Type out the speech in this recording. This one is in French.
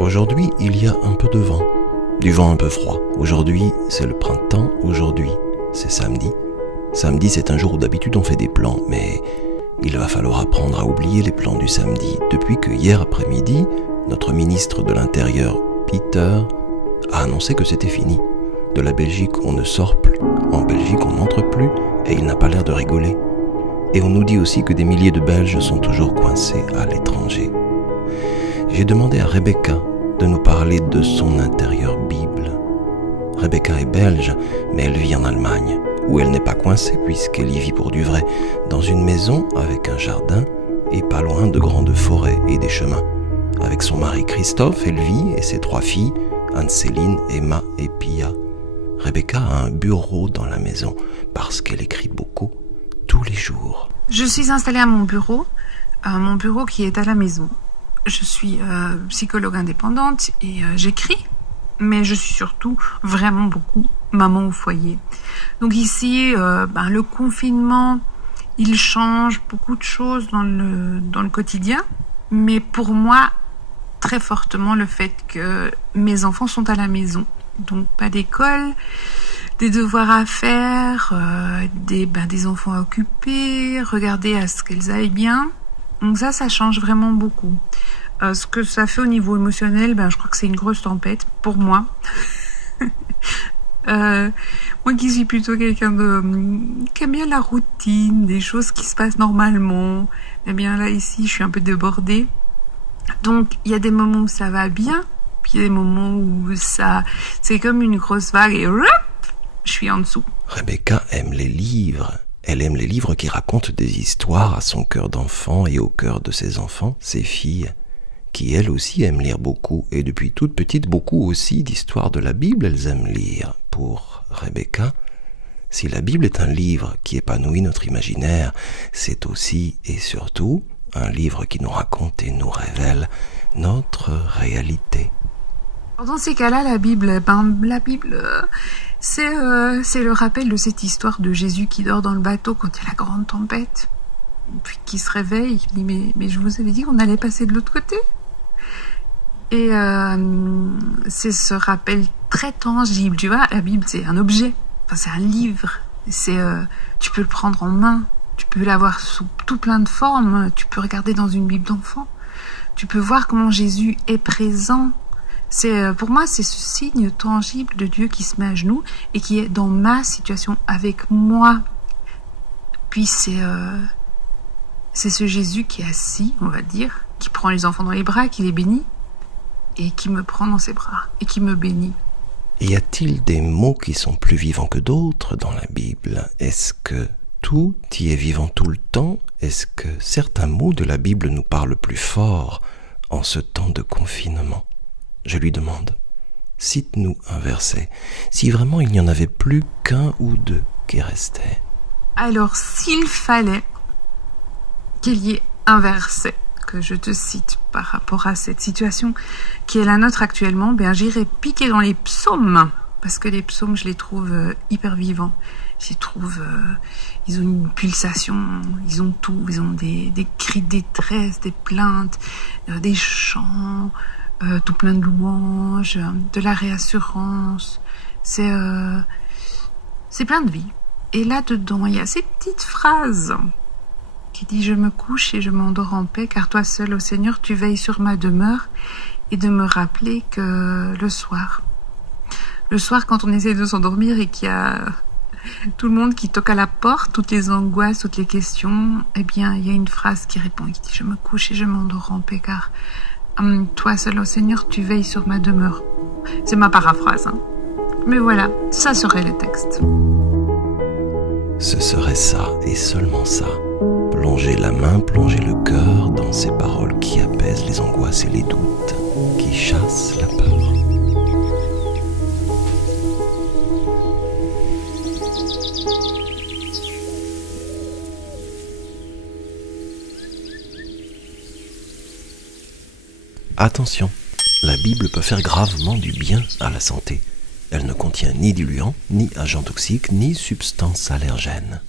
Aujourd'hui, il y a un peu de vent, du vent un peu froid. Aujourd'hui, c'est le printemps, aujourd'hui, c'est samedi. Samedi, c'est un jour où d'habitude on fait des plans, mais il va falloir apprendre à oublier les plans du samedi, depuis que hier après-midi, notre ministre de l'Intérieur, Peter, a annoncé que c'était fini. De la Belgique, on ne sort plus. En Belgique, on n'entre plus, et il n'a pas l'air de rigoler. Et on nous dit aussi que des milliers de Belges sont toujours coincés à l'étranger. J'ai demandé à Rebecca de nous parler de son intérieur Bible. Rebecca est belge, mais elle vit en Allemagne, où elle n'est pas coincée puisqu'elle y vit pour du vrai, dans une maison avec un jardin et pas loin de grandes forêts et des chemins. Avec son mari Christophe, elle vit et ses 3 filles, Anne-Céline, Emma et Pia. Rebecca a un bureau dans la maison parce qu'elle écrit beaucoup, tous les jours. Je suis installée à mon bureau qui est à la maison. Je suis psychologue indépendante et j'écris, mais je suis surtout vraiment beaucoup maman au foyer. Donc ici, le confinement, il change beaucoup de choses dans le quotidien, mais pour moi, très fortement le fait que mes enfants sont à la maison. Donc pas d'école, des devoirs à faire, des enfants à occuper, regarder à ce qu'elles aillent bien. Donc ça change vraiment beaucoup. Ce que ça fait au niveau émotionnel, je crois que c'est une grosse tempête pour moi. Moi qui suis plutôt quelqu'un qui aime bien la routine, des choses qui se passent normalement. Eh bien là ici, je suis un peu débordée. Donc il y a des moments où ça va bien, puis il y a des moments où c'est comme une grosse vague et je suis en dessous. Rebecca aime les livres. Elle aime les livres qui racontent des histoires à son cœur d'enfant et au cœur de ses enfants, ses filles, qui elles aussi aiment lire beaucoup. Et depuis toute petite, beaucoup aussi d'histoires de la Bible, elles aiment lire. Pour Rebecca, si la Bible est un livre qui épanouit notre imaginaire, c'est aussi et surtout un livre qui nous raconte et nous révèle notre réalité. Dans ces cas-là, la Bible, c'est le rappel de cette histoire de Jésus qui dort dans le bateau quand il y a la grande tempête, puis qui se réveille, qui dit mais je vous avais dit qu'on allait passer de l'autre côté. Et c'est ce rappel très tangible, tu vois, la Bible c'est un objet, c'est un livre, tu peux le prendre en main, tu peux l'avoir sous tout plein de formes, tu peux regarder dans une Bible d'enfant, tu peux voir comment Jésus est présent. Pour moi, c'est ce signe tangible de Dieu qui se met à genoux et qui est dans ma situation avec moi. Puis c'est ce Jésus qui est assis, on va dire, qui prend les enfants dans les bras, qui les bénit et qui me prend dans ses bras et qui me bénit. Y a-t-il des mots qui sont plus vivants que d'autres dans la Bible ? Est-ce que tout y est vivant tout le temps ? Est-ce que certains mots de la Bible nous parlent plus fort en ce temps de confinement ? Je lui demande, cite-nous un verset, si vraiment il n'y en avait plus qu'un ou deux qui restaient. Alors, s'il fallait qu'il y ait un verset que je te cite par rapport à cette situation qui est la nôtre actuellement, j'irais piquer dans les psaumes, parce que les psaumes, je les trouve hyper vivants. J'y trouve, ils ont une pulsation, ils ont tout, ils ont des cris de détresse, des plaintes, des chants, tout plein de louanges, de la réassurance. C'est plein de vie. Et là-dedans, il y a ces petites phrases qui dit « Je me couche et je m'endors en paix, car toi seul, ô Seigneur, tu veilles sur ma demeure » et de me rappeler que le soir, quand on essaie de s'endormir et qu'il y a tout le monde qui toque à la porte, toutes les angoisses, toutes les questions, il y a une phrase qui répond, qui dit « Je me couche et je m'endors en paix, car toi seul, ô Seigneur, tu veilles sur ma demeure. » C'est ma paraphrase, hein. Mais voilà, ça serait le texte. Ce serait ça, et seulement ça. Plonger la main, plonger le cœur dans ces paroles qui apaisent les angoisses et les doutes, qui chassent la peur. Attention, la Bible peut faire gravement du bien à la santé. Elle ne contient ni diluants, ni agents toxiques, ni substances allergènes.